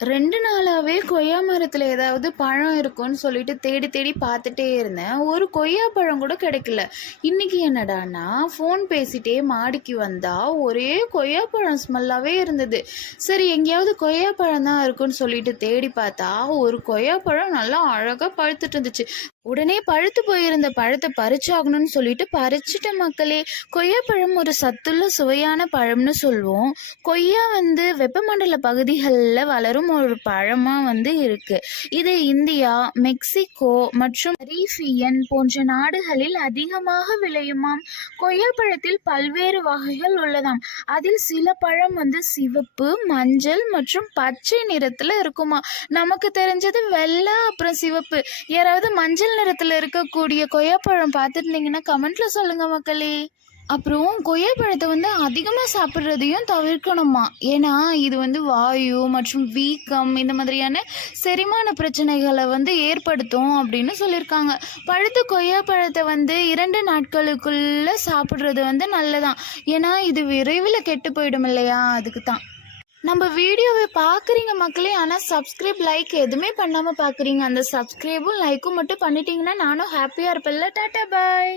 2 நாளாவே கொய்யா மரத்துல ஏதாவது பழம் இருக்கும்னு சொல்லிட்டு தேடி தேடி பார்த்துட்டே இருந்தேன். ஒரு கொய்யா பழம் கூட கிடைக்கல. இன்னைக்கு என்னடான்னா, ஃபோன் பேசிட்டே மாடிக்கு வந்தா ஒரே கொய்யா பழம் ஸ்மெல்லாவே இருந்தது. சரி எங்கேயாவது கொய்யா பழம் தான் இருக்குன்னு சொல்லிட்டு தேடி பார்த்தா, ஒரு கொய்யா பழம் நல்லா அழகா பழுத்துட்டு இருந்துச்சு. உடனே பழுத்து போயிருந்த பழத்தை பறிச்சாகணும்னு சொல்லிட்டு பறிச்சுட்ட மக்களே. கொய்யாப்பழம் ஒரு சத்துள்ள சுவையான பழம்னு சொல்வோம். கொய்யா வெப்பமண்டல பகுதிகளில் வளரும் ஒரு பழமா இருக்கு. இது இந்தியா, மெக்சிகோ மற்றும் கரீபியன் போன்ற நாடுகளில் அதிகமாக விளையுமாம். கொய்யாப்பழத்தில் பல்வேறு வகைகள் உள்ளதாம். அதில் சில பழம் சிவப்பு, மஞ்சள் மற்றும் பச்சை நிறத்துல இருக்குமா. நமக்கு தெரிஞ்சது வெள்ளை அப்புறம் சிவப்பு. யாராவது மஞ்சள் நிறத்துல இருக்கக்கூடிய கொய்யாப்பழம் பார்த்துருந்தீங்கன்னா கமெண்ட்ல சொல்லுங்க மக்களே. அப்புறம் கொய்யாப்பழத்தை அதிகமாக சாப்பிட்றதையும் தவிர்க்கணுமா. ஏன்னா இது வாயு மற்றும் வீக்கம் இந்த மாதிரியான செரிமான பிரச்சனைகளை ஏற்படுத்தும் அப்படின்னு சொல்லியிருக்காங்க. பழுத்த கொய்யாப்பழத்தை 2 நாட்களுக்குள்ள சாப்பிட்றது நல்லதான். ஏன்னா இது விரைவில் கெட்டு போயிடும் இல்லையா, அதுக்கு தான். நம்ம வீடியோவை பார்க்குறீங்க மக்களே, ஆனால் சப்ஸ்கிரைப் லைக் எதுவுமே பண்ணாமல் பார்க்குறீங்க. அந்த சப்ஸ்கிரைபும் லைக்கும் மட்டும் பண்ணிட்டீங்கன்னா நானும் ஹாப்பியாக இருப்பேன்ல. டாட்டா பாய்.